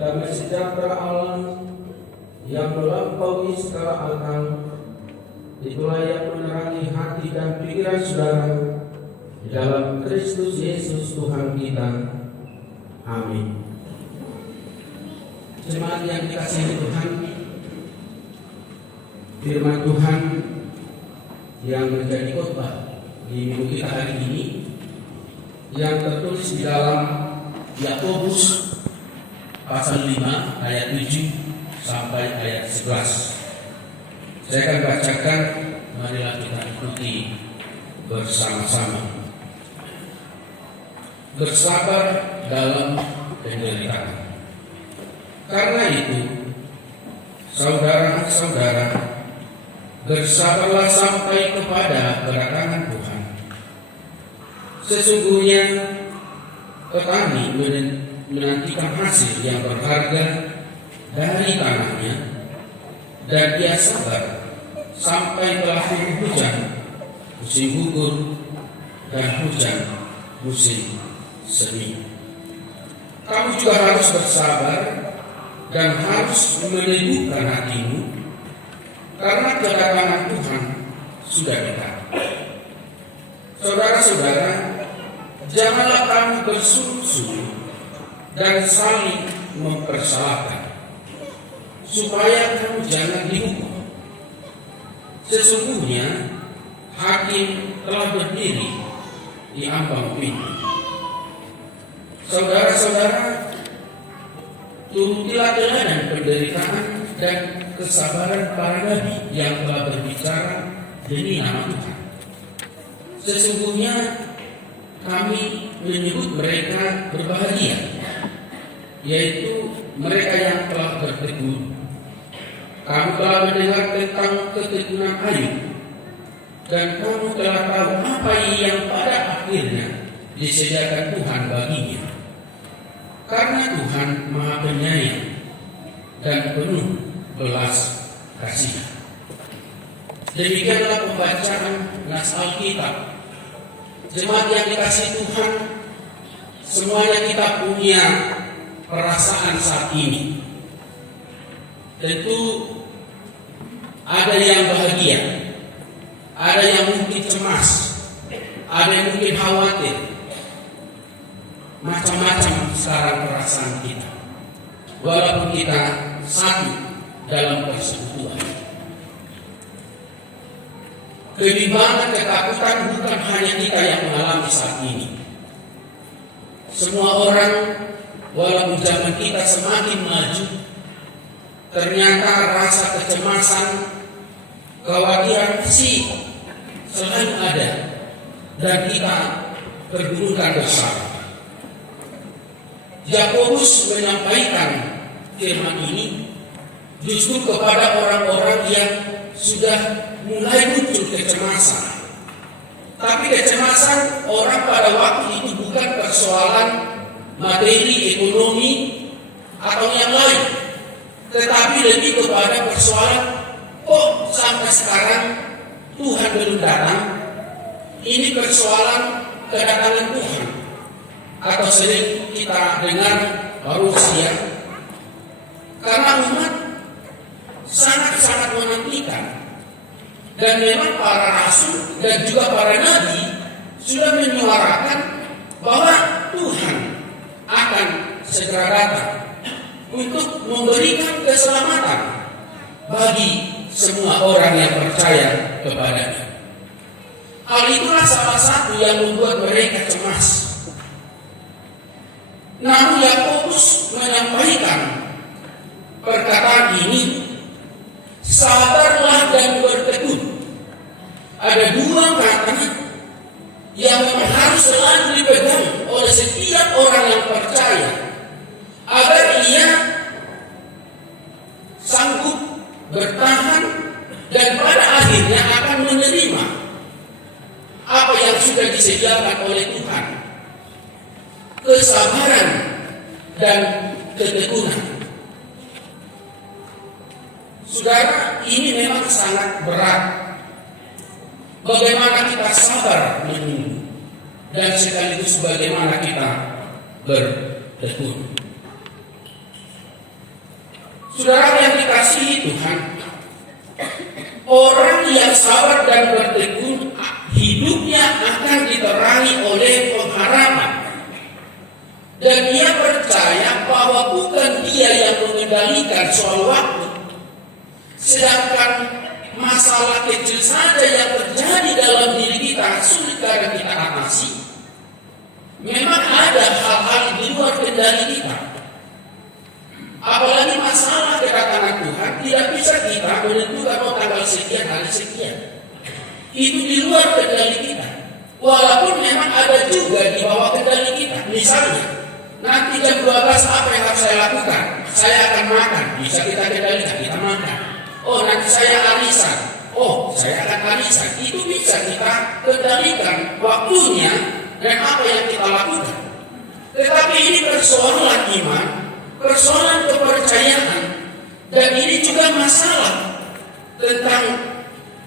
damai sejahtera Allah yang melampaui segala akal, itulah yang menerangi hati dan pikiran saudara di dalam Kristus Yesus Tuhan kita. Amin. Jemaat yang dikasihi Tuhan, firman Tuhan yang menjadi khotbah di minggu kita hari ini yang tertulis di dalam Yakobus pasal 5 ayat 7 sampai ayat 11. Saya akan bacakan, marilah kita ikuti bersama-sama. Bersabar dalam penderitaan. Karena itu, saudara-saudara, bersabarlah sampai kepada kedatangan Tuhan. Sesungguhnya petani menantikan hasil yang berharga dari tanahnya, dan dia sabar sampai telah turun hujan musim gugur dan hujan musim semi. Kamu juga harus bersabar dan harus meneguhkan hatimu, karena kedatangan Tuhan sudah dekat. Saudara-saudara, janganlah kamu bersungguh-sungguh dan saling mempersalahkan, supaya kamu jangan dihukum. Sesungguhnya hakim telah berdiri di ambang pintu. Saudara-saudara, turutilah teladan penderitaan dan kesabaran para nabi yang telah berbicara demi nama Tuhan. Sesungguhnya kami menyebut mereka berbahagia, yaitu mereka yang telah bertekun. Kamu telah mendengar tentang ketekunan Ayub, dan kamu telah tahu apa yang pada akhirnya disediakan Tuhan baginya. Karena Tuhan Maha Penyayang dan penuh belas kasihan. Demikianlah pembacaan nas Alkitab. Jemaat yang dikasihi Tuhan, semuanya kita punya perasaan saat ini. Tentu ada yang bahagia, ada yang mungkin cemas, ada yang mungkin khawatir. Macam-macam sekarang perasaan kita, walaupun kita satu dalam persekutuan. Kebimbangan, ketakutan bukan hanya kita yang mengalami saat ini. Semua orang, walaupun zaman kita semakin maju, ternyata rasa kecemasan, kekhawatiran masih selalu ada, dan kita pergulungkan bersama. Yakobus menyampaikan firman ini justru kepada orang-orang yang sudah mulai muncul kecemasan. Tapi kecemasan orang pada waktu itu bukan persoalan materi, ekonomi, atau yang lain, tetapi lebih kepada persoalan, kok sampai sekarang Tuhan belum datang? Ini persoalan kedatangan Tuhan. Atau sering kita dengar baru siang, karena umat sangat-sangat menantikan. Dan memang para rasul dan juga para nabi sudah menyuarakan bahwa Tuhan akan segera datang untuk memberikan keselamatan bagi semua orang yang percaya kepadanya. Hal itulah salah satu yang membuat mereka cemas. Namun Yakobus menyampaikan perkataan ini, sabarlah dan bertekun. Ada dua kata yang memang harus selalu dipegang oleh setiap orang yang percaya, agar ia sanggup bertahan dan pada akhirnya akan menerima apa yang sudah disediakan oleh Tuhan. Kesabaran dan ketekunan. Saudara, ini memang sangat berat. Bagaimana kita sabar menunggu, dan sekaligus bagaimana kita bertekun. Saudara yang dikasihi Tuhan, orang yang sabar dan bertekun, hidupnya akan diterangi oleh pengharapan. Dan dia percaya bahwa bukan dia yang mengendalikan soal waktu. Sedangkan masalah kecil saja yang terjadi dalam diri kita sulit kadang kita atasi. Memang ada hal-hal di luar kendali kita. Apalagi masalah kedatangan Tuhan tidak bisa kita menentukan tanggal sekian, hari sekian. Itu di luar kendali kita. Walaupun memang ada juga di bawah kendali kita. Misalnya, nanti jam 12 apa yang harus saya lakukan? Saya akan makan. Bisa kita kendalikan, kita makan. Oh, nanti saya arisan. Oh, saya akan arisan. Itu bisa kita kendalikan waktunya dan apa yang kita lakukan. Tetapi ini persoalan iman, persoalan kepercayaan, dan ini juga masalah tentang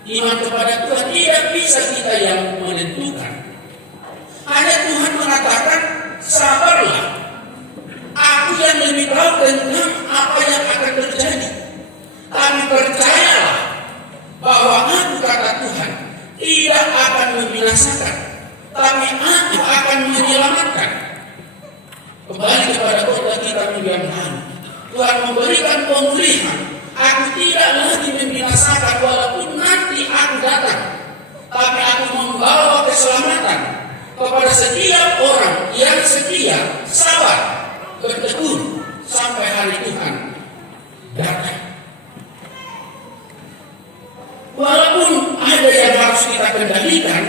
iman kepada Tuhan. Tidak bisa kita yang menentukan. Hanya Tuhan mengatakan, sabarlah. Aku yang lebih tahu tentang apa yang akan terjadi. Tapi percayalah bahwa aku, kata Tuhan, tidak akan membinasakan, tapi aku akan menyelamatkan. Kembali kepada khotbah kita minggu yang lalu, Tuhan memberikan pemulihan. Aku tidak lagi membinasakan walaupun nanti aku datang, tapi aku membawa keselamatan kepada setiap orang yang setia, sabar, bertekun sampai hari Tuhan datang. Walaupun ada yang harus kita kendalikan,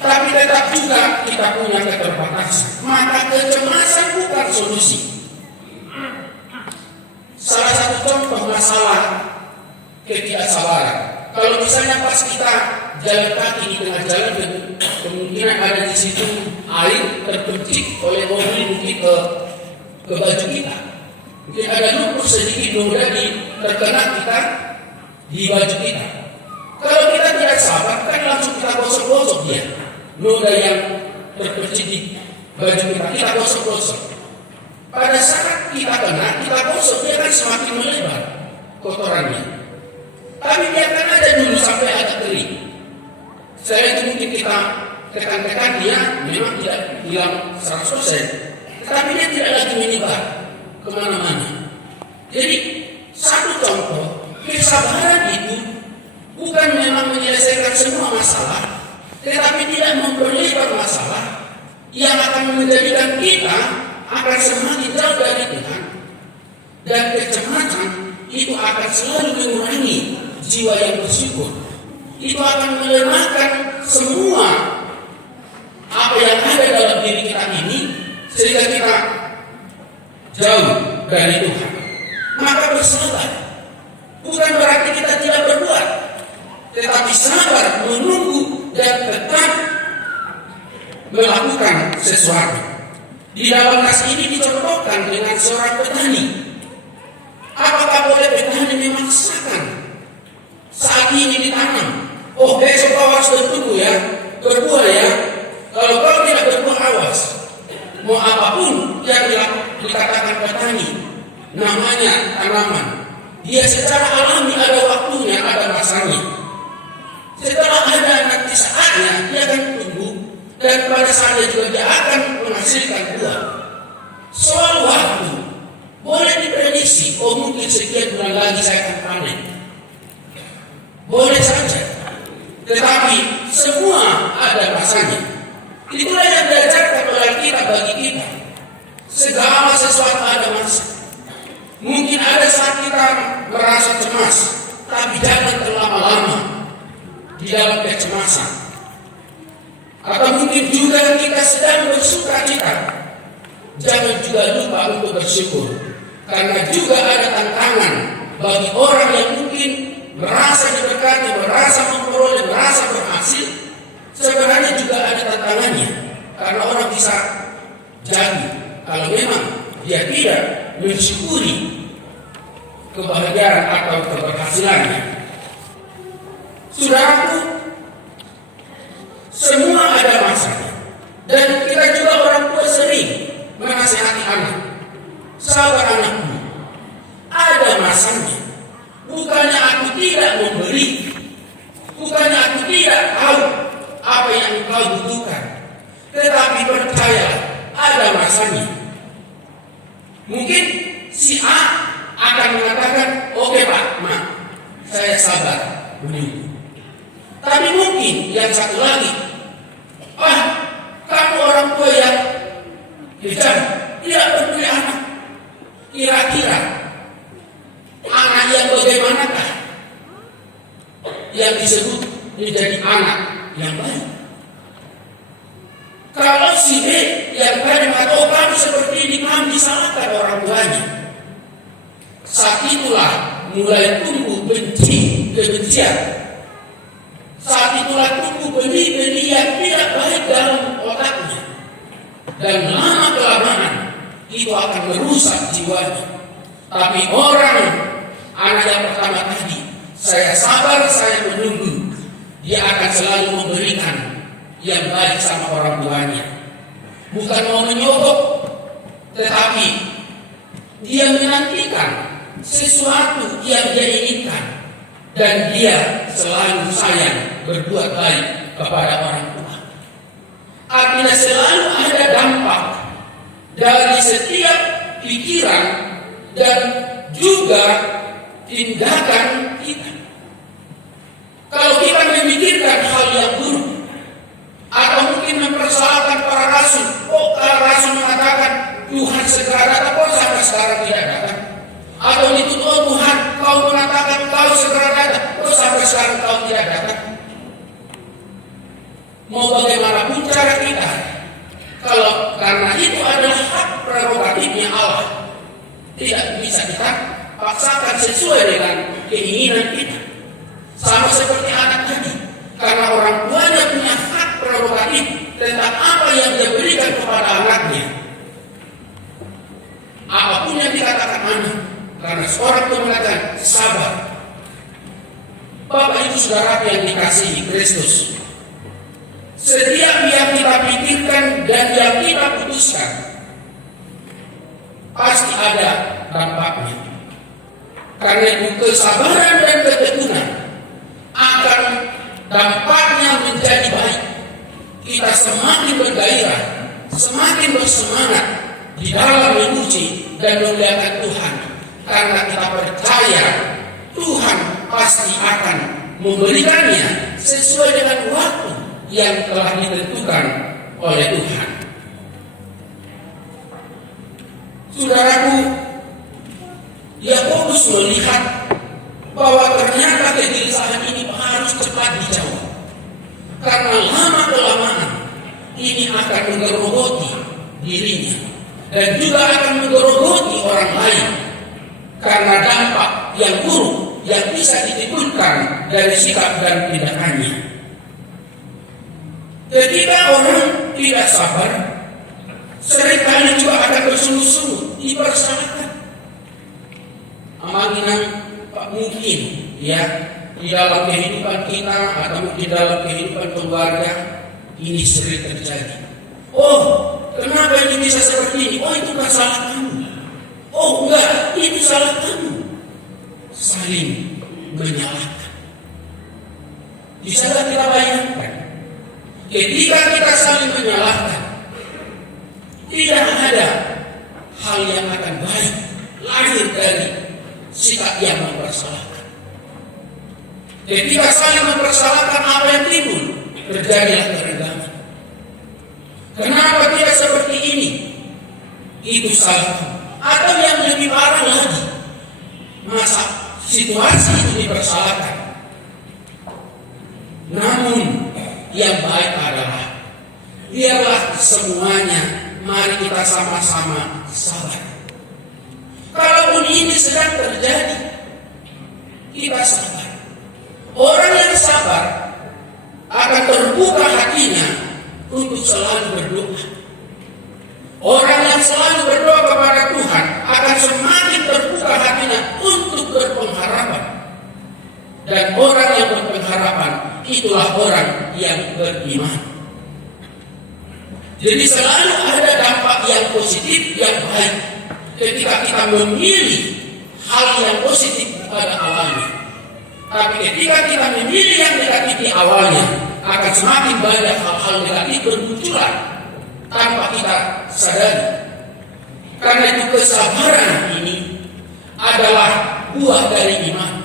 tapi tetap juga kita punya keterbatasan. Maka kecemasan bukan solusi. Salah satu contoh masalah ketidaksabaran. Kalau misalnya pas kita jalan kaki di tengah jalan, kemungkinan ada di situ air terpencik oleh mobil mungkin ke baju kita. Mungkin ada lumpur sedikit noda terkena kita di baju kita. Kalau kita tidak sabar, kan langsung kita gosok-gosok dia. Noda yang terpercik di baju kita gosok-gosok. Pada saat kita kena, kita gosok, dia kan semakin melebar kotorannya. Tapi biarkan aja dulu sampai agak kering. Setelah itu mungkin kita tekan-tekan dia, memang tidak hilang 100%. Tetapi dia tidak lagi menyebar kemana-mana. Jadi, satu contoh, kesabaran itu bukan memang menyelesaikan semua masalah, tetapi tidak memperlebar masalah yang akan menjadikan kita akan semakin jauh dari Tuhan. Dan kecemasan itu akan selalu mengurangi jiwa yang bersyukur. Itu akan melemahkan semua apa yang ada dalam diri kita ini, sehingga kita jauh dari Tuhan. Maka bersabar bukan berarti kita tidak berbuat, tetapi sabar menunggu dan tetap melakukan sesuatu. Di dalam nas ini dicontohkan dengan seorang petani. Apakah boleh petani memaksakan saat ini ditanam? Oh, besok kau harus bertumbuh ya, berbuah ya. Kalau kau tidak berbuah, awas. Mau apapun yang dikatakan petani, namanya tanaman, dia secara alami ada waktunya, ada masanya. Setelah ada nanti saatnya, dia akan tumbuh, dan pada saatnya juga dia akan menghasilkan buah. Soal waktu boleh diprediksi. Oh, mungkin sekian bulan lagi saya akan panen. Boleh saja, tetapi semua ada masanya. Itulah yang diajarkan oleh kita bagi kita. Segala sesuatu ada masa. Mungkin ada saat kita merasa cemas, tapi jangan terlama-lama di dalam kecemasan. Atau mungkin juga kita sedang bersuka cita, jangan juga lupa untuk bersyukur. Karena juga ada tantangan bagi orang yang mungkin merasa diberkati, merasa memperoleh, merasa berhasil. Sebenarnya juga ada tantangannya. Karena orang bisa jadi kalau memang dia tidak mensyukuri kebahagiaan atau keberhasilannya. Saudaraku, semua ada masanya. Dan kita juga orang tua sering menasihati anak. Sabar anakmu, ada masanya. yang engkau butuhkan. Tetapi percayalah, ada masanya. Mungkin si A akan mengatakan, oke Pak, maaf, saya sabar menunggu. Tapi mungkin yang satu lagi, kamu orang tua yang kejam, tidak peduli anak. Kira-kira anak yang bagaimanakah yang disebut menjadi anak yang baik? Kalau si B yang tadi mengatakan, kamu seperti ini, kamu disalahkan orang tuanya. Saat itulah mulai tumbuh kebencian. Saat itulah tumbuh benih-benih yang tidak baik dalam otaknya. Dan lama-kelamaan itu akan merusak jiwanya. Tapi anak yang pertama tadi, saya sabar, saya menunggu, dia akan selalu memberikan yang baik sama orang tuanya. Bukan mau menyogok, tetapi dia menantikan sesuatu yang dia inginkan. Dan dia selalu sayang, berbuat baik kepada orang tua. Artinya selalu ada dampak dari setiap pikiran dan juga tindakan kita. Kalau kita memikirkan hal yang buruk, atau mungkin mempersoalkan para rasul, para rasul mengatakan Tuhan segera datang, kok sampai sekarang tidak datang? Atau ditutup, Tuhan, kau mengatakan kau segera datang, kok sampai sekarang kau tidak datang? Mau bagaimanapun cara kita, kalau karena itu adalah hak prerogatifnya Allah, tidak bisa kita paksakan sesuai dengan keinginan kita. Sama seperti anak tadi, karena orang tuanya punya hak prerogatif tentang apa yang dia berikan kepada anaknya. Apapun yang dikatakan anak, karena seorang tua mengatakan sabar. Bapak Ibu Saudara yang dikasihi Kristus, setiap yang kita pikirkan dan yang kita putuskan pasti ada dampaknya. Karena itu kesabaran dan ketekunan akan dampaknya menjadi baik. Kita semakin bergairah, semakin bersemangat di dalam memuji dan memuliakan Tuhan. Karena kita percaya Tuhan pasti akan memberikannya sesuai dengan waktu yang telah ditentukan oleh Tuhan. Saudaraku, Yakobus melihat bahwa ternyata kegelisahan ini harus cepat dijawab. Karena lama-kelamaan ini akan menggerogoti dirinya dan juga akan menggerogoti orang lain. Karena dampak yang buruk yang bisa ditimbulkan dari sikap dan tindakannya. Ketika orang tidak sabar, seringkali juga akan bersungguh-sungguh dipersalahkan. Amanginan mungkin ya di dalam kehidupan kita atau di dalam kehidupan keluarga ini sering terjadi. Oh, kenapa ini bisa seperti ini? Oh, itu kan salah kamu. Oh, enggak, itu salah kamu. Saling menyalahkan. Bisakah kita bayangkan? Ketika kita saling menyalahkan, tidak ada hal yang akan baik lahir dari sikap yang mempersalahkan. Ketika saling mempersalahkan, apa yang timbul? Terjadilah kerenggangan. Kenapa tidak seperti ini? Itu salah. Atau yang lebih parah lagi, masa situasi itu dipersalahkan. Namun yang baik adalah biarlah semuanya, mari kita sama-sama sabar. Kalaupun ini sedang terjadi, kita sabar. Orang yang sabar akan terbuka hatinya untuk selalu berdoa. Orang yang selalu berdoa kepada Tuhan akan semakin terbuka hatinya untuk berpengharapan. Dan orang yang berpengharapan itulah orang yang beriman. Jadi selalu ada dampak yang positif, yang baik ketika kita memilih hal yang positif pada awalnya. Tapi ketika kita memilih yang negatif di awalnya, akan semakin banyak hal-hal hal negatif bermunculan tanpa kita sadari. Karena itu kesabaran ini adalah buah dari iman.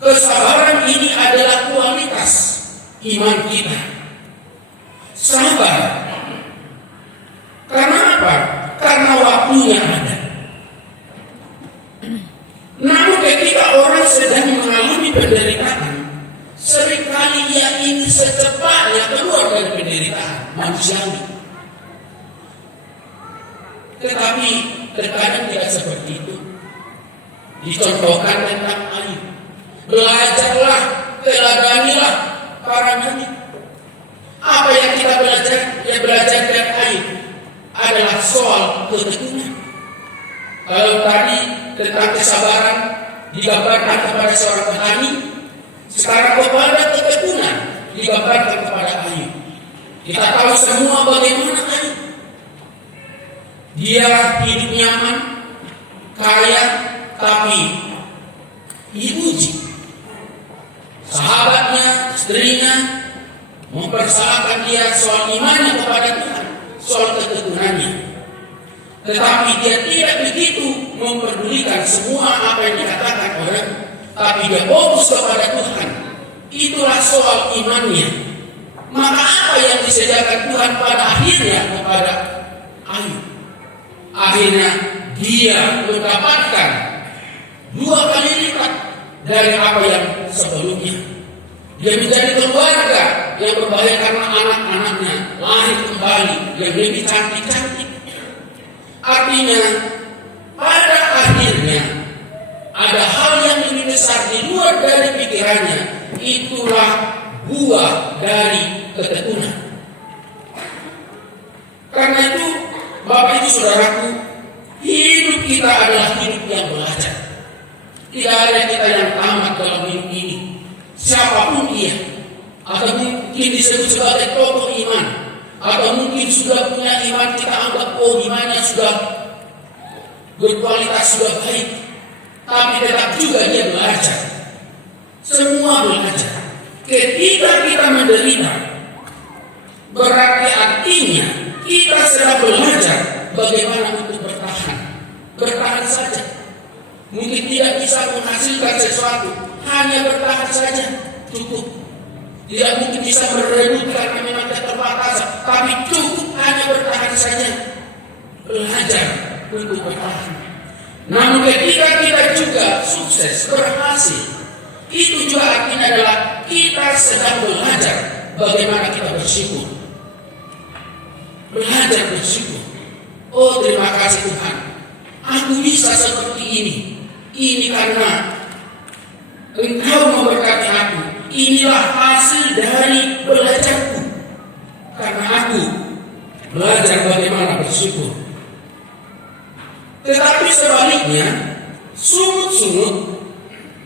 Kesabaran ini adalah kualitas iman kita. Sabar. Karena apa? Karena waktunya ada. Namun ketika orang sedang mengalami penderitaan, seringkali ia ingin secepatnya keluar dari penderitaan manusiawi. Tetapi terkadang tidak seperti itu. Dicontohkan tentang Ayub. Belajarlah, teladanilah para nabi. Apa yang kita belajar? Yang belajar dari Ayub adalah soal ketekunan. Kalau tadi tentang kesabaran digambarkan kepada seorang petani, sekarang kepada ketekunan digambarkan kepada Ayub. Kita tahu semua bagaimana Ayub. Dia hidup nyaman, kaya, tapi diuji. Sahabatnya, istrinya mempersalahkan dia soal imannya kepada Tuhan, soal ketekunannya. Tetapi dia tidak begitu memperdulikan semua apa yang dikatakan orang, tapi dia fokus kepada Tuhan. Itulah soal imannya. Maka apa yang disediakan Tuhan pada akhirnya kepada Ayub? Akhirnya dia mendapatkan 2 kali lipat dari apa yang sebelumnya. Dia menjadi keluarga yang berbahagia karena anak-anaknya lahir kembali yang lebih cantik-cantik. Artinya pada akhirnya ada hal yang lebih besar di luar dari pikirannya. Itulah buah dari ketekunan. Karena itu Bapak Ibu Saudaraku, hidup kita adalah hidup yang belajar. Tidak ada kita yang tamat dalam hidup ini. Siapapun dia, atau mungkin disebut sebagai tokoh iman, atau mungkin sudah punya iman, kita anggap imannya sudah berkualitas, sudah baik, tapi tetap juga dia belajar. Semua belajar. Ketika kita menderita, berarti artinya kita sedang belajar bagaimana untuk bertahan. Bertahan saja. Mungkin tidak bisa menghasilkan sesuatu, hanya bertahan saja cukup. Tidak mungkin bisa merebut karena memang keterbatasan, tapi cukup hanya bertahan saja. Belajar untuk bertahan. Namun ketika kita juga sukses, berhasil, itu juga artinya adalah kita sedang belajar bagaimana kita bersyukur. Belajar bersyukur. Oh, terima kasih Tuhan, aku bisa seperti ini. Ini karena Engkau memberkati aku. Inilah hasil dari belajarku. Karena aku belajar bagaimana bersyukur. Tetapi sebaliknya, sungut-sungut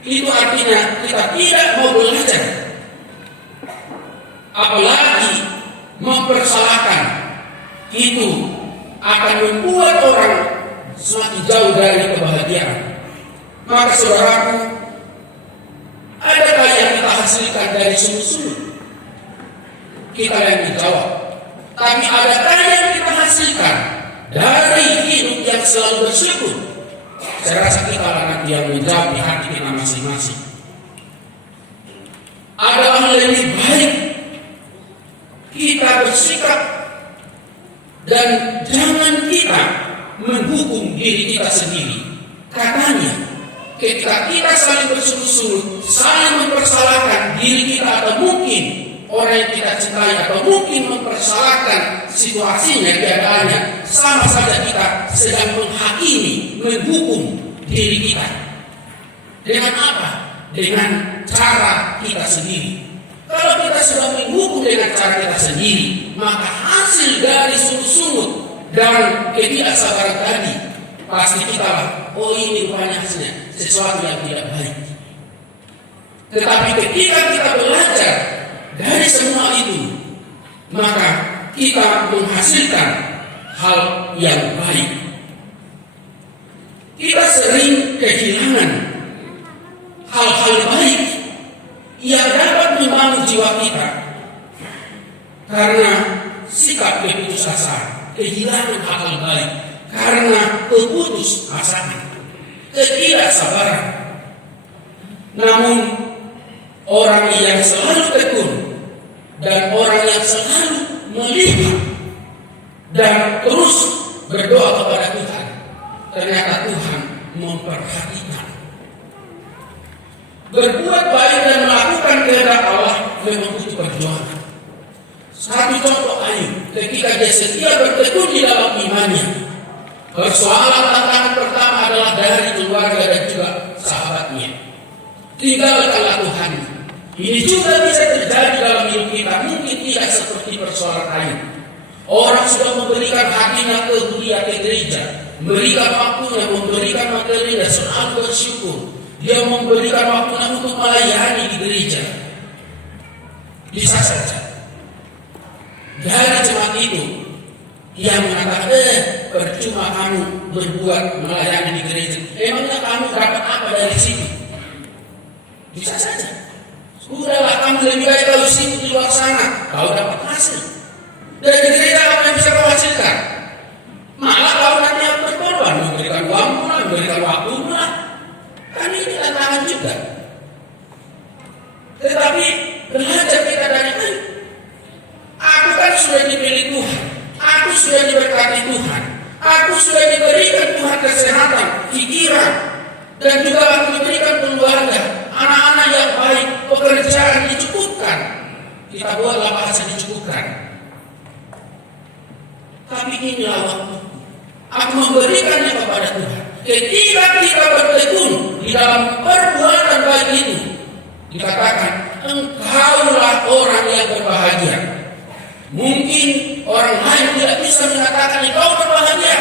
itu artinya kita tidak mau belajar. Apalagi mempersalahkan, itu akan membuat orang semakin jauh dari kebahagiaan. Maka saudaraku, adakah yang kita hasilkan dari sungguh-sungguh? Kita yang menjawab. Tapi adakah yang kita hasilkan dari hidup yang selalu bersyukur? Saya rasa kita akan yang menjawab di hati kita masing-masing. Adalah lebih baik kita bersikap dan jangan kita menghukum diri kita sendiri. Katanya, ketika kita saling bersungguh-sungguh, saling mempersalahkan diri kita atau mungkin orang yang kita cintai atau mungkin mempersalahkan situasinya, keadaannya, sama saja kita sedang menghakimi, menghukum diri kita. Dengan apa? Dengan cara kita sendiri. Kalau kita sudah menghukum dengan cara kita sendiri, maka hasil dari sungguh-sungguh dan ketidaksabaran tadi pasti kita lah, oh ini rupanya hasilnya sesuatu yang tidak baik. Tetapi ketika kita belajar dari semua itu, maka kita menghasilkan hal yang baik. Kita sering kehilangan hal-hal baik yang dapat membangun jiwa kita. karena sikap keputusasaan, kehilangan akal balik, karena keputusasaan, ketidaksabaran. Namun orang yang selalu tekun dan orang yang selalu melihat dan terus berdoa kepada Tuhan, ternyata Tuhan memperhatikan. Berbuat baik dan melakukan kehendak Allah memang butuh perjuangan. Satu contoh Ayub, ketika dia setia bertekun di dalam imannya, persoalan tantangan pertama adalah dari keluarga dan juga sahabatnya. Tinggalkanlah Tuhan. Ini juga bisa terjadi dalam hidup kita. Mungkin tidak seperti persoalan Ayub. Orang sudah memberikan hatinya ke gereja, memberikan waktunya, memberikan materinya, selalu bersyukur. Dia memberikan waktunya untuk melayani di gereja. Bisa saja dari jemaat itu yang mengatakan, percuma kamu berbuat melayani di gereja. Emangnya kamu dapat apa dari situ? Bisa saja. Sudahlah, kamu lebih baik kalau situ di luar sana, kau dapat hasil. Dari gereja apa yang bisa kau hasilkan? Malah kau nanti yang berkorban, memberikan uang pula, memberikan waktu pula. Kan ini tantangan juga. Tetapi belajar kita dari itu. Aku kan sudah dipilih Tuhan, aku sudah diberkati Tuhan, aku sudah diberikan Tuhan kesehatan, pikiran, dan juga aku diberikan keluarga, anak-anak yang baik, pekerjaan dicukupkan. Kita buatlah bahasa dicukupkan. Tapi inilah waktu aku memberikannya kepada Tuhan. Ketika kita bertekun di dalam perbuatan baik itu, dikatakan engkaulah orang yang berbahagia. Mungkin orang lain tidak bisa mengatakan engkau berbahagia,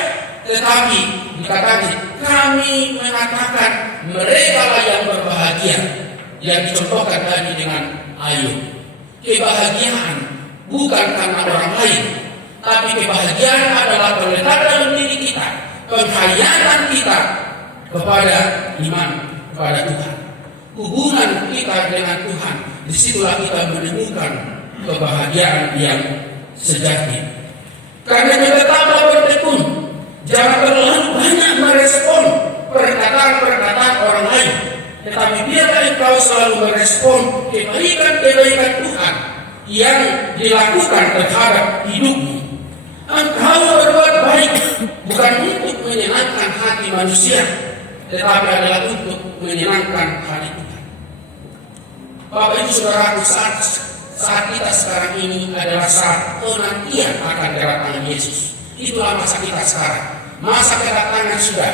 tetapi dikatakan kami mengatakan mereka lah yang berbahagia, yang dicontohkan tadi dengan Ayub. Kebahagiaan bukan karena orang lain, tapi kebahagiaan adalah terletak dalam diri kita, penghayatan kita kepada iman kepada Tuhan, hubungan kita dengan Tuhan. Disitulah kita menemukan kebahagiaan yang sejati. Karena tetaplah bertekun, jangan terlalu banyak merespon perkataan-perkataan orang lain, tetapi biarlah engkau selalu merespon kebaikan-kebaikan Tuhan yang dilakukan terhadap hidupmu. Engkau berbuat baik bukan untuk menyenangkan hati manusia, tetapi adalah untuk menyenangkan hati Tuhan. Bapak Ibu Saudaraku, saat kita sekarang ini adalah saat penantian akan kedatangan Yesus. Itulah masa kita sekarang. Masa kedatangan sudah,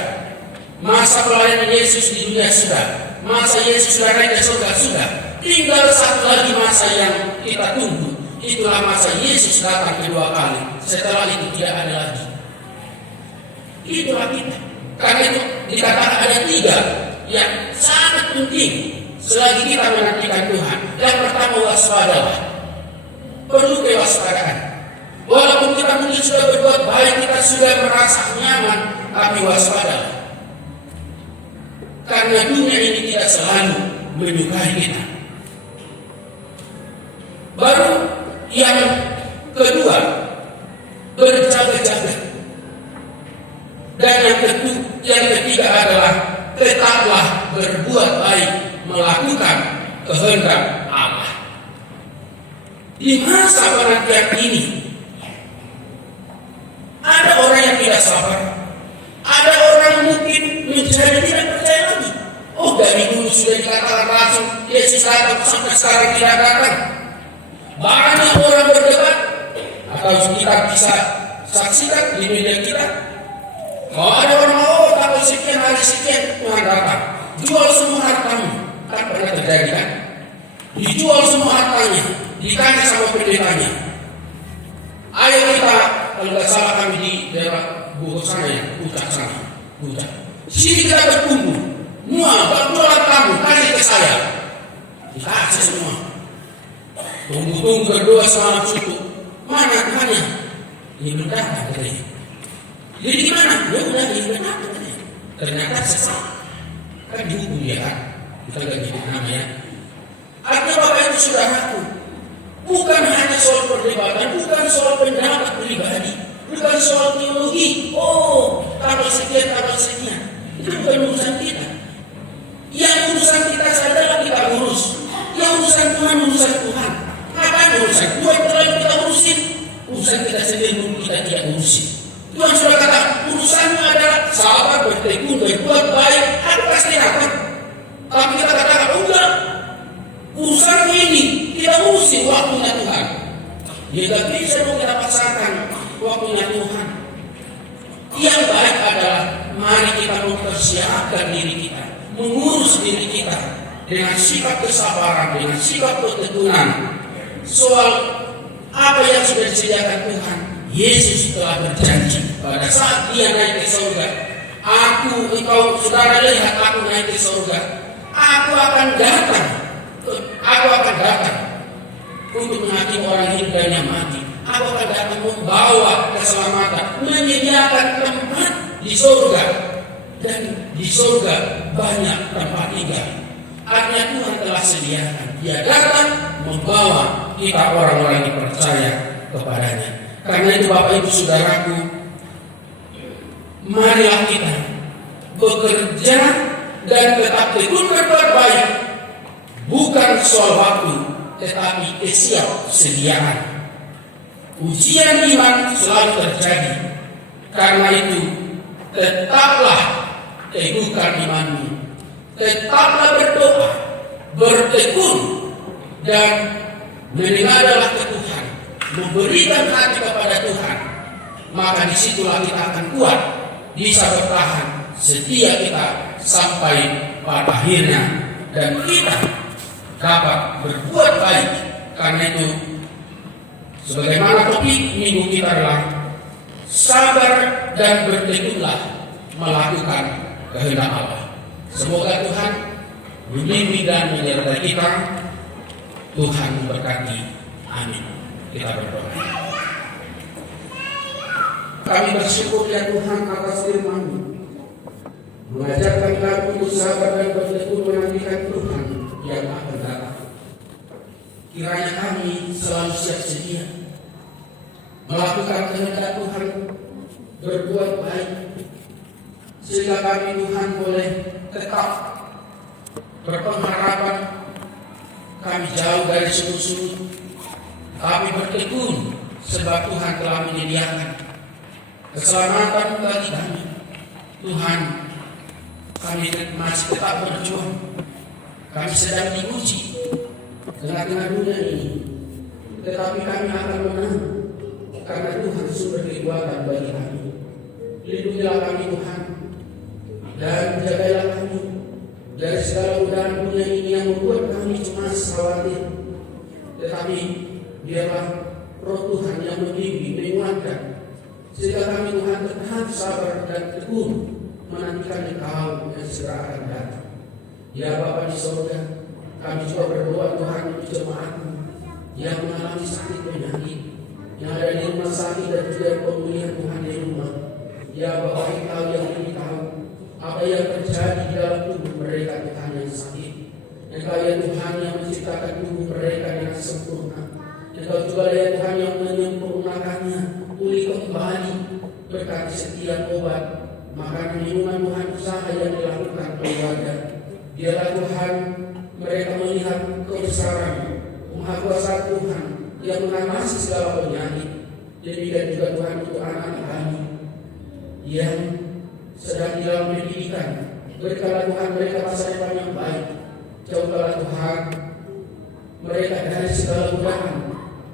masa pelayanan Yesus di dunia sudah, masa Yesus sudah naik ke surga sudah. Tinggal satu lagi masa yang kita tunggu. Itulah masa Yesus datang kedua kali. Setelah itu tidak ada lagi. Itulah kita. Karena itu dikatakan ada 3 yang sangat penting selagi kita menantikan Tuhan. Yang pertama, waspadalah. Perlu kewaspadaan. Walaupun kita mungkin sudah berbuat baik, kita sudah merasa nyaman, tapi waspadalah. Karena dunia ini tidak selalu menyukai kita. Baru yang kedua, berjaga-jaga. Dan yang ketiga adalah tetaplah berbuat baik, melakukan kehendak Allah. Di masa penantian ini, ada orang yang tidak sabar, ada orang mungkin menjadi tidak percaya lagi. Oh, dari dulu sudah dikatakan langsung Yesus datang, sampai sekarang tidak datang. Banyak orang berdebat, atau kita bisa saksikan di media kita. Kalau ada orang tanggal sekian hari sekian Tuhan datang, jual semua hartamu. Tak pernah terjadi kan? Dijual semua hartanya, dikasih sama pendetanya. Ayo kita, kalau nggak salah kami di daerah Bogor sana ya, Puncak sana, Puncak. Sini kita berkumpul, mual, bantuan kamu, kasih ke saya, dikasih semua. Tunggu berdoa selama cukup. Mana Tuhannya? Dia belum datang katanya. Jadi gimana? Dia udah datang katanya. Ternyata sesat. Kan dihukum dia kan? Kita nggak nyebut nama ya. Artinya Bapak itu sudah ngaku. Bukan hanya soal perdebatan, bukan soal pendapat pribadi, bukan soal teologi. Oh, tanggal sekian, tanggal sekian. Itu bukan urusan kita. Yang urusan kita adalah kita urus. Yang urusan Tuhan, urusan Tuhan. Kapan urusan Tuhan terlalu kita urusin? Urusan kita sendiri pun kita tidak urusin. Tuhan sudah kata, urusannya adalah sabar, bertekun, berbuat baik. Aku pasti akan. Tapi kita katakan, oh enggak. Urusan ini kita urusin waktunya Tuhan. Dia tidak bisa dong kita pasangkan waktunya Tuhan. Yang baik adalah mari kita mempersiapkan diri kita, mengurus diri kita dengan sikap kesabaran, dengan sikap ketekunan. Soal apa yang sudah disediakan Tuhan, Yesus telah berjanji pada saat dia naik ke surga. Engkau saudara lihat aku naik ke surga. Aku akan datang untuk menghakimi orang hidup dan yang mati. Aku akan datang membawa keselamatan, menyediakan tempat di surga. Dan di surga banyak tempat tinggal. Artinya Tuhan telah sediakan. Dia datang membawa kita orang-orang yang percaya kepadanya. Karena itu Bapak Ibu Saudaraku, marilah kita bekerja dan tetap tekun berbuat baik. Bukan soal waktu, tetapi kesiapsediaan. Ujian iman selalu terjadi. Karena itu, tetaplah teguhkan imanmu. Tetaplah berdoa, bertekun, dan meninggalkanlah ke Tuhan. Memberikan hati kepada Tuhan. Maka disitulah kita akan kuat, bisa bertahan setia kita sampai pada akhirnya. Dan kita dapat berbuat baik. Karena itu, sebagaimana topik minggu kita adalah sabar dan bertekunlah melakukan kehendak Allah. Semoga Tuhan membimbing dan menyertai kita. Tuhan memberkati. Amin. Kita berdoa. Kami bersyukur ya Tuhan atas firman-Mu, mengajarkan kami untuk sabar dan bertekun menantikan Tuhan yang akan datang. Kiranya kami selalu siap sedia melakukan kehendak Tuhan, berbuat baik, sehingga kami Tuhan boleh tetap berpengharapan. Kami jauh dari sudut-sudut, kami bertekun sebab Tuhan telah menyediakan keselamatan bagi kami. Tuhan, kami masih tetap berjuang. Kami sedang diuji tengah-tengah dunia ini, tetapi kami akan menang karena Tuhan sumber kekuatan bagi kami. Lindungilah kami Tuhan, dan jagailah kami dari segala godaan dunia ini yang membuat kami cemas, khawatir. Tetapi biarlah Roh Tuhan yang membimbing, menguatkan, sehingga kami Tuhan tetap sabar dan tekun menantikan Engkau yang segera akan datang. Ya Bapa di surga, kami juga berdoa Tuhan untuk jemaat-Mu yang mengalami sakit penyakit, yang ada di rumah sakit dan juga pemulihan Tuhan di rumah. Ya Bapa, Engkau yang lebih tahu apa yang terjadi di dalam tubuh mereka Tuhan yang sakit. Engkau ya Tuhan yang menciptakan tubuh mereka dengan sempurna. Engkau juga ya Tuhan yang menyempurnakannya, pulih kembali berkati setiap obat, makan minuman Tuhan, usaha yang dilakukan keluarga. Biarlah Tuhan mereka melihat kebesaran Maha Kuasa Tuhan yang mengatasi segala penyakit. Demikian juga Tuhan untuk anak-anak kami yang sedang di dalam pendidikan. Berikanlah Tuhan mereka masa depan yang baik. Jauhkanlah Tuhan mereka dari segala godaan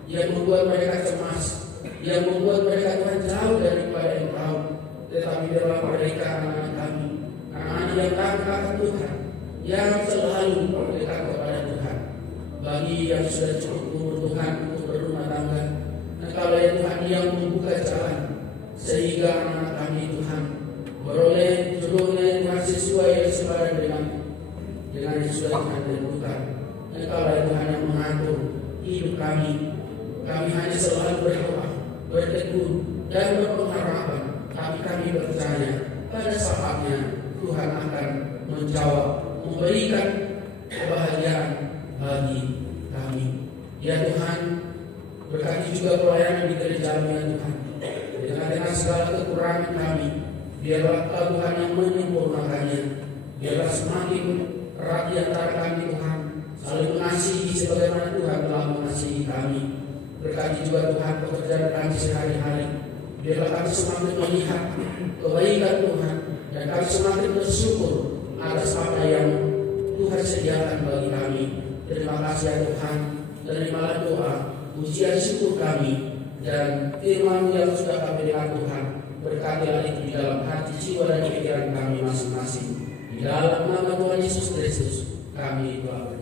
yang membuat mereka cemas, yang membuat mereka Tuhan jauh daripada Engkau. Tetapi biarlah mereka anak-anak kami, anak-anak yang takut akan Tuhan, yang selalu dekat kepada Tuhan. Bagi yang sudah cukup umur Tuhan untuk berumah tangga, Engkau ya Tuhan yang membuka jalan sehingga anak-anak kami Tuhan beroleh jodohnya Tuhan sesuai yang sepadan dengan yang sudah Tuhan tentukan. Engkau ya Tuhan yang mengatur hidup kami. Kami hanya selalu berdoa, bertekun dan berpengharapan. Tapi kami percaya pada saatnya Tuhan akan menjawab, memberikan kebahagiaan bagi kami. Ya Tuhan, Berkati juga pelayanan di gereja-Mu ya Tuhan. Di tengah-tengah segala kekurangan kami, biarlah Engkau Tuhan yang menyempurnakannya. Biarlah semakin erat di antara kami Tuhan, saling mengasihi sebagaimana Tuhan telah mengasihi kami. Berkati juga Tuhan pekerjaan kami sehari-hari. Biarlah kami semakin melihat kebaikan Tuhan, dan kami semakin bersyukur atas apa yang Tuhan sediakan bagi kami. Terima kasih ya Tuhan. Terimalah doa, pujian syukur kami, dan firman-Mu yang sudah kami dengar Tuhan. Berkatilah itu di dalam hati, jiwa, dan pikiran kami masing-masing. Di dalam nama Tuhan Yesus Kristus kami doa.